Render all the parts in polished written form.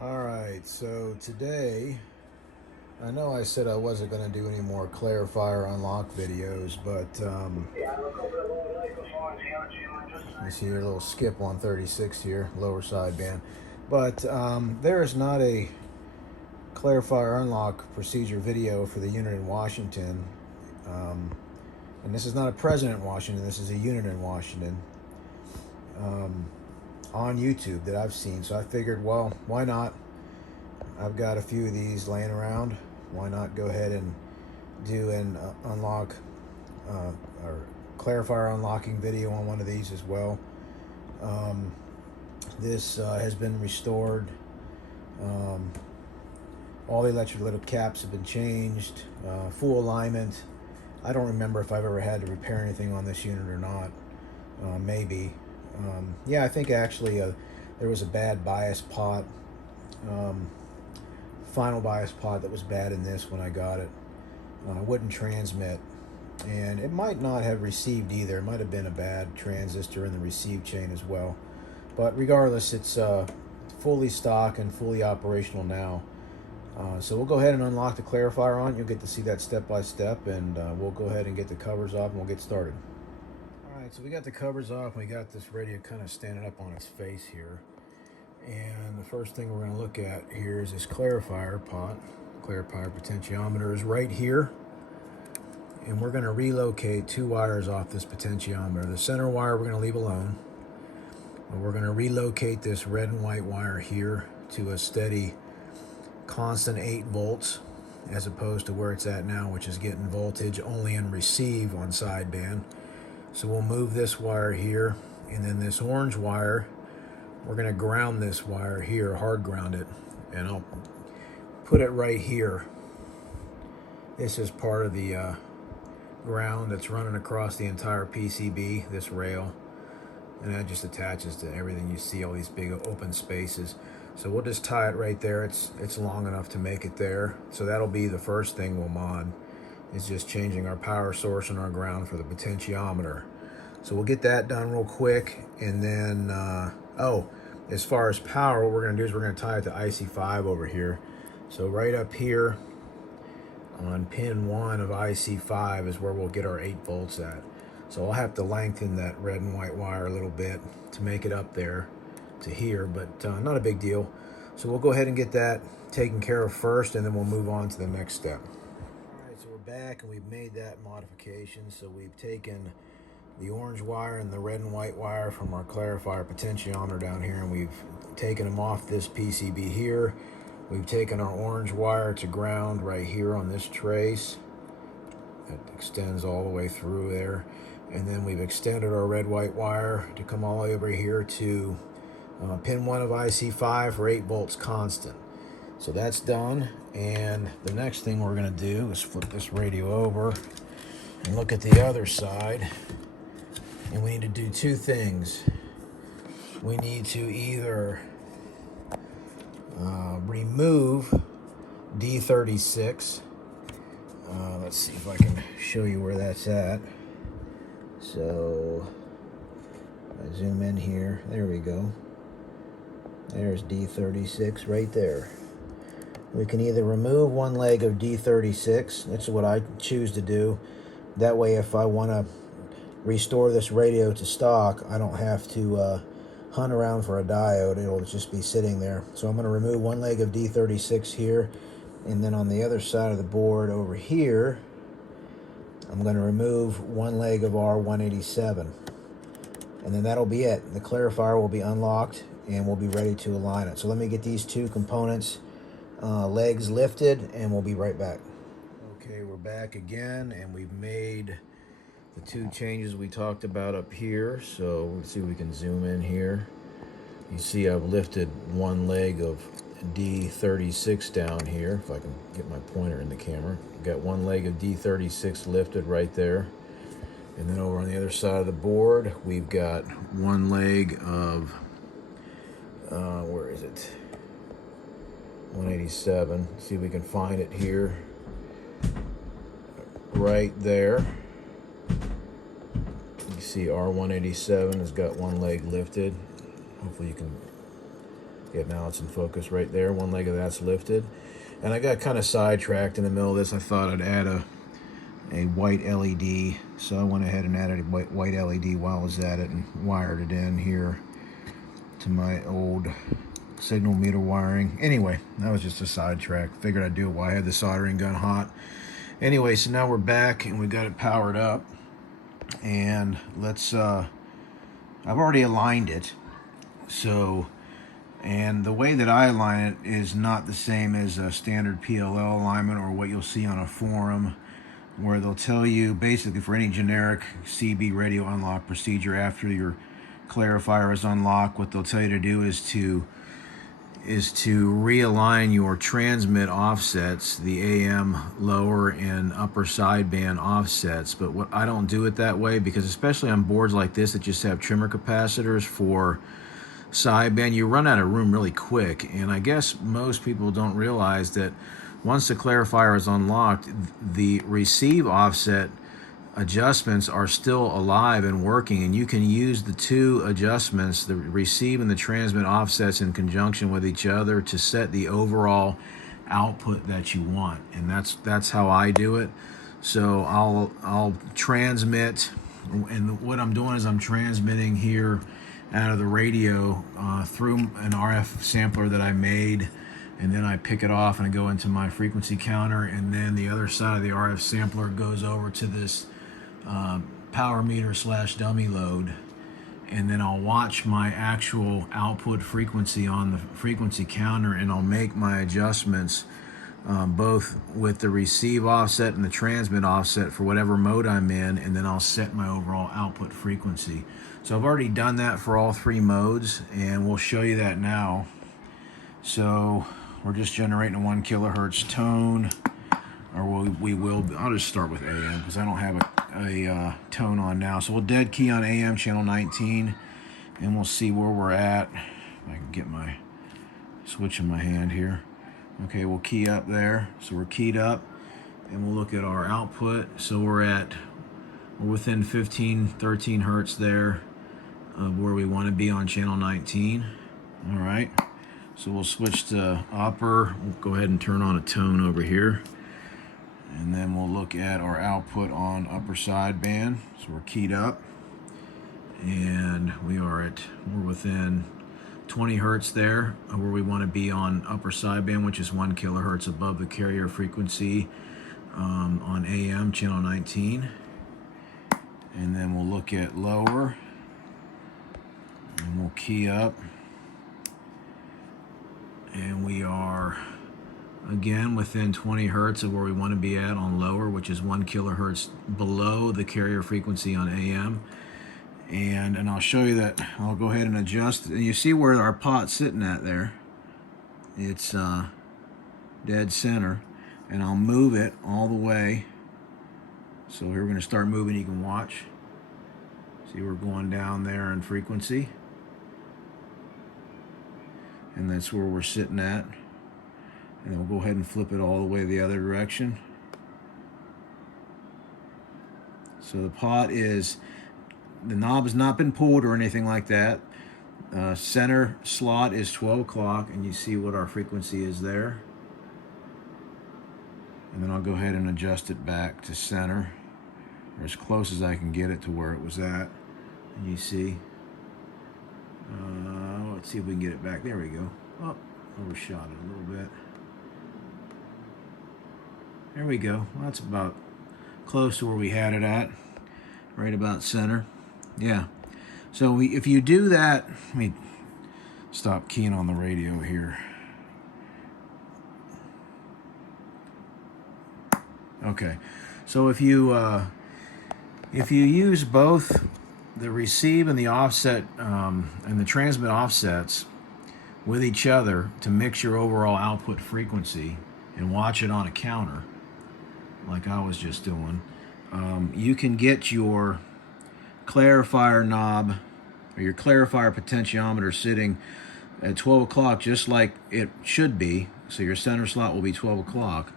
Alright, so today, I know I said I wasn't going to do any more clarifier unlock videos, but you see your little skip on 36 here, lower sideband. But there is not a clarifier unlock procedure video for the Uniden Washington. And this is not a President Washington, this is a Uniden Washington on YouTube that I've seen. So I figured, well, why not? I've got a few of these laying around. Why not go ahead and do an unlock or clarifier unlocking video on one of these as well. This has been restored. All the electrolytic caps have been changed. Full alignment. I don't remember if I've ever had to repair anything on this unit or not. Maybe. Yeah, I think actually there was a bad bias pot. Final bias pot that was bad in this when I got it. Wouldn't transmit, and it might not have received either. It might have been a bad transistor in the receive chain as well, but regardless, it's fully stock and fully operational now. So we'll go ahead and unlock the clarifier on. You'll get to see that step by step, and we'll go ahead and get the covers off and we'll get started. Alright, so we got the covers off. We got this radio kind of standing up on its face here. And the first thing we're going to look at here is this clarifier pot. Clarifier potentiometer is right here. And we're going to relocate two wires off this potentiometer. The center wire we're going to leave alone. And we're going to relocate this red and white wire here to a steady, constant 8 volts, as opposed to where it's at now, which is getting voltage only in receive on sideband. So we'll move this wire here, and then this orange wire, we're going to ground this wire here, hard ground it, and I'll put it right here. This is part of the ground that's running across the entire PCB, this rail, and that just attaches to everything. You see all these big open spaces. So we'll just tie it right there. It's long enough to make it there. So that'll be the first thing we'll mod, is just changing our power source and our ground for the potentiometer. So we'll get that done real quick, and then as far as power, what we're going to do is we're going to tie it to IC5 over here. So right up here on pin 1 of IC5 is where we'll get our 8 volts at. So I'll have to lengthen that red and white wire a little bit to make it up there to here, but not a big deal. So we'll go ahead and get that taken care of first, and then we'll move on to the next step. All right, so we're back and we've made that modification. So we've taken the orange wire and the red and white wire from our clarifier potentiometer down here, and we've taken them off this PCB here. We've taken our orange wire to ground right here on this trace. That extends all the way through there. And then we've extended our red-white wire to come all the way over here to pin 1 of IC5 for 8 volts constant. So that's done. And the next thing we're going to do is flip this radio over and look at the other side. And we need to do two things. We need to either remove D36. Let's see if I can show you where that's at. So I zoom in here. There we go. There's D36 right there. We can either remove one leg of D36. That's what I choose to do. That way, if I want to restore this radio to stock, I don't have to hunt around for a diode. It'll just be sitting there. So I'm going to remove one leg of D36 here, and then on the other side of the board over here, I'm going to remove one leg of R187, and then that'll be it. The clarifier will be unlocked and we'll be ready to align it. So let me get these two components legs lifted, and we'll be right back. Okay, we're back again, and we've made the two changes we talked about up here. So let's see if we can zoom in here. You see I've lifted one leg of D36 down here, if I can get my pointer in the camera. Got one leg of D36 lifted right there. And then over on the other side of the board, we've got one leg of, where is it? 187. See if we can find it here. Right there. You see R187 has got one leg lifted. Hopefully you can get, now it's in focus right there. One leg of that's lifted. And I got kind of sidetracked in the middle of this. I thought I'd add a white LED, so I went ahead and added a white LED while I was at it and wired it in here to my old signal meter wiring. Anyway, that was just a sidetrack. Figured I'd do it while I had the soldering gun hot. Anyway, so now we're back and we got it powered up, and let's I've already aligned it. So, and the way that I align it is not the same as a standard PLL alignment or what you'll see on a forum, where they'll tell you basically for any generic CB radio unlock procedure, after your clarifier is unlocked, what they'll tell you to do is to realign your transmit offsets, the AM lower and upper sideband offsets. But what I don't do it that way, because especially on boards like this that just have trimmer capacitors for sideband, you run out of room really quick. And I guess most people don't realize that once the clarifier is unlocked, the receive offset adjustments are still alive and working, and you can use the two adjustments, the receive and the transmit offsets, in conjunction with each other to set the overall output that you want. And that's how I do it. So I'll transmit, and what I'm doing is I'm transmitting here out of the radio through an RF sampler that I made, and then I pick it off and I go into my frequency counter, and then the other side of the RF sampler goes over to this power meter / dummy load, and then I'll watch my actual output frequency on the frequency counter, and I'll make my adjustments both with the receive offset and the transmit offset for whatever mode I'm in, and then I'll set my overall output frequency. So I've already done that for all three modes, and we'll show you that now. So we're just generating a 1 kilohertz tone, or we will. I'll just start with AM because I don't have a tone on now. So we'll dead key on AM channel 19, and we'll see where we're at. If I can get my switch in my hand here. Okay, we'll key up there. So we're keyed up, and we'll look at our output. So we're within 13 hertz there of where we want to be on channel 19. All right. So we'll switch to upper. We'll go ahead and turn on a tone over here. And then we'll look at our output on upper sideband. So we're keyed up, and we're within 20 hertz there where we want to be on upper sideband, which is 1 kilohertz above the carrier frequency on AM channel 19. And then we'll look at lower, and we'll key up, and we are again within 20 hertz of where we want to be at on lower, which is 1 kilohertz below the carrier frequency on AM. And I'll show you that. I'll go ahead and adjust. You see where our pot's sitting at there. It's dead center, and I'll move it all the way. So here we're going to start moving. You can watch. See, we're going down there in frequency, and that's where we're sitting at. And then we'll go ahead and flip it all the way the other direction. So the knob has not been pulled or anything like that. Center slot is 12 o'clock, and you see what our frequency is there. And then I'll go ahead and adjust it back to center, or as close as I can get it to where it was at. And you see, let's see if we can get it back. There we go. Oh, overshot it a little bit. There we go. Well, that's about close to where we had it at, right about center. Yeah. So if you do that, let me stop keying on the radio here. Okay. So if you use both the receive and the offset and the transmit offsets with each other to mix your overall output frequency and watch it on a counter, like I was just doing, you can get your clarifier knob or your clarifier potentiometer sitting at 12 o'clock just like it should be. So your center slot will be 12 o'clock,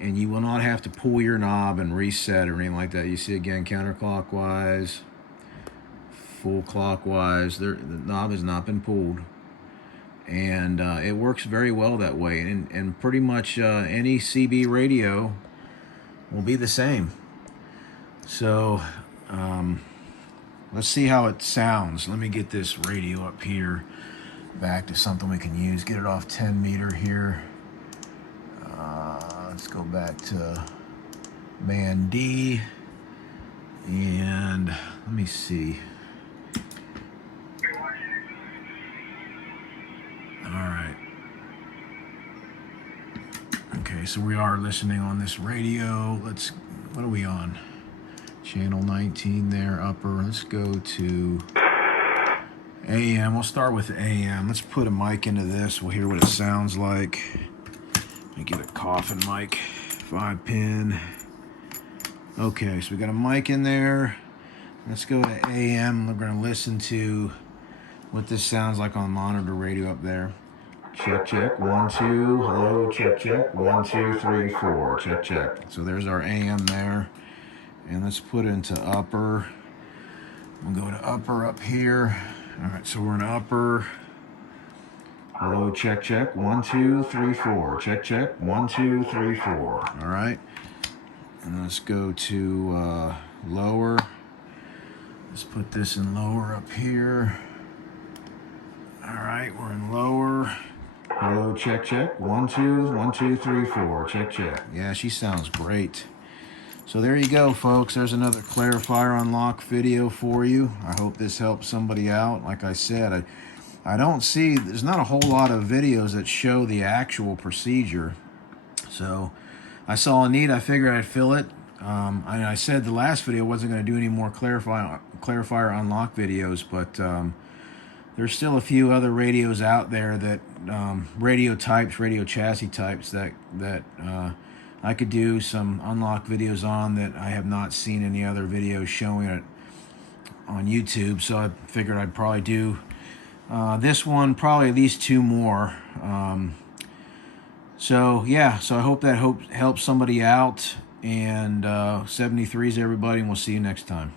and you will not have to pull your knob and reset or anything like that. You see again, counterclockwise, full clockwise. The knob has not been pulled, and it works very well that way. And pretty much any CB radio will be the same. So let's see how it sounds. Let me get this radio up here back to something we can use. Get it off 10 meter here. Let's go back to band D, and let me see. All right. Okay, so we are listening on this radio. What are we on? Channel 19 there, upper. Let's go to AM. We'll start with AM. Let's put a mic into this. We'll hear what it sounds like. Let me get a coffin mic, 5-pin. Okay, so we got a mic in there. Let's go to AM. We're going to listen to what this sounds like on the monitor radio up there. Check, check, 1, 2, hello, check, check, 1, 2, 3, 4, check, check. So there's our AM there. And let's put it into upper. We'll go to upper up here. All right, so we're in upper. Hello, check, check, 1, 2, 3, 4, check, check, 1, 2, 3, 4. All right. And let's go to lower. Let's put this in lower up here. All right, we're in lower. Hello, check, check. 1, 2, 1, 2, 3, 4. Check, check. Yeah, she sounds great. So there you go, folks. There's another clarifier unlock video for you. I hope this helps somebody out. Like I said, I don't see, there's not a whole lot of videos that show the actual procedure. So I saw a need, I figured I'd fill it. And I said the last video wasn't going to do any more clarifier unlock videos, but there's still a few other radios out there that radio chassis types that I could do some unlock videos on that I have not seen any other videos showing it on YouTube. So I figured I'd probably do this one, probably at least 2 more. So yeah, so I hope that helps somebody out. And 73s everybody, and we'll see you next time.